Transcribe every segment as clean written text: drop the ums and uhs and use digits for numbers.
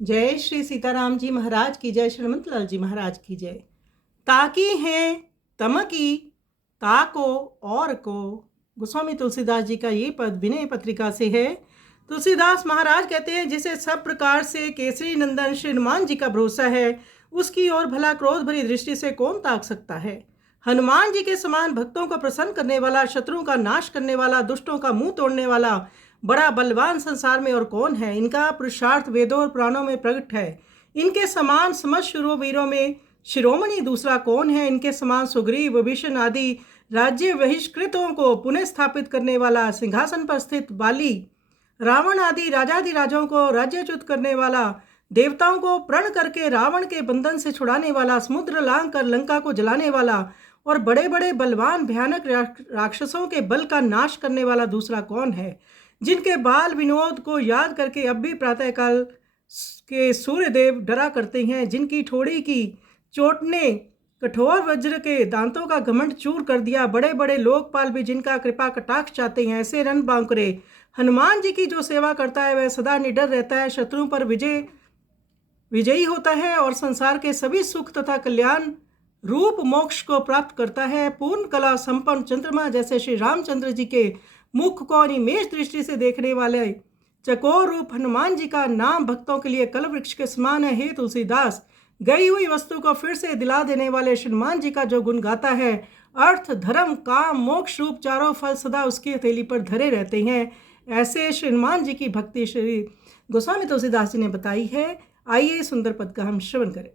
जय श्री सीताराम जी महाराज की जय, श्री हनुमंतलाल जी महाराज की जय। ताकी है तमकी ताको और को। गोस्वामी तुलसीदास जी का ये पद विनय पत्रिका से है। तुलसीदास महाराज कहते हैं, जिसे सब प्रकार से केसरी नंदन श्री हनुमान जी का भरोसा है, उसकी ओर भला क्रोध भरी दृष्टि से कौन ताक सकता है। हनुमान जी के समान भक्तों को प्रसन्न करने वाला, शत्रुओं का नाश करने वाला, दुष्टों का मुंह तोड़ने वाला बड़ा बलवान संसार में और कौन है। इनका पुरुषार्थ वेदों और पुराणों में प्रकट है। इनके समान समस्त शूरवीरों में शिरोमणि दूसरा कौन है। इनके समान सुग्रीव, विभीषण आदि राज्य बहिष्कृतों को पुनः स्थापित करने वाला, सिंहासन पर स्थित बाली, रावण आदि राजाधिराजों को राज्यच्युत करने वाला, देवताओं को प्रण करके रावण के बंधन से छुड़ाने वाला, समुद्र लांघ कर लंका को जलाने वाला और बड़े बड़े बलवान भयानक राक्षसों के बल का नाश करने वाला दूसरा कौन है। जिनके बाल विनोद को याद करके अब भी प्रातःकाल के सूर्यदेव डरा करते हैं, जिनकी ठोड़ी की चोट ने कठोर वज्र के दांतों का घमंड चूर कर दिया, बड़े बड़े लोकपाल भी जिनका कृपा कटाक्ष चाहते हैं, ऐसे रणबांकुरे हनुमान जी की जो सेवा करता है वह सदा निडर रहता है, शत्रुओं पर विजयी होता है और संसार के सभी सुख तथा कल्याण रूप मोक्ष को प्राप्त करता है। पूर्ण कला संपन्न चंद्रमा जैसे श्री रामचंद्र जी के मुख को निमेष दृष्टि से देखने वाले चकोर रूप हनुमान जी का नाम भक्तों के लिए कल वृक्ष के समान है। हे तुलसीदास, गई हुई वस्तु को फिर से दिला देने वाले हनुमान जी का जो गुण गाता है, अर्थ धर्म काम मोक्ष रूप चारों फल सदा उसकी हथेली पर धरे रहते हैं। ऐसे श्री हनुमान जी की भक्ति श्री गोस्वामी तुलसीदास जी ने बताई है। आइए सुंदर पद का हम श्रवण करें।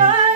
राम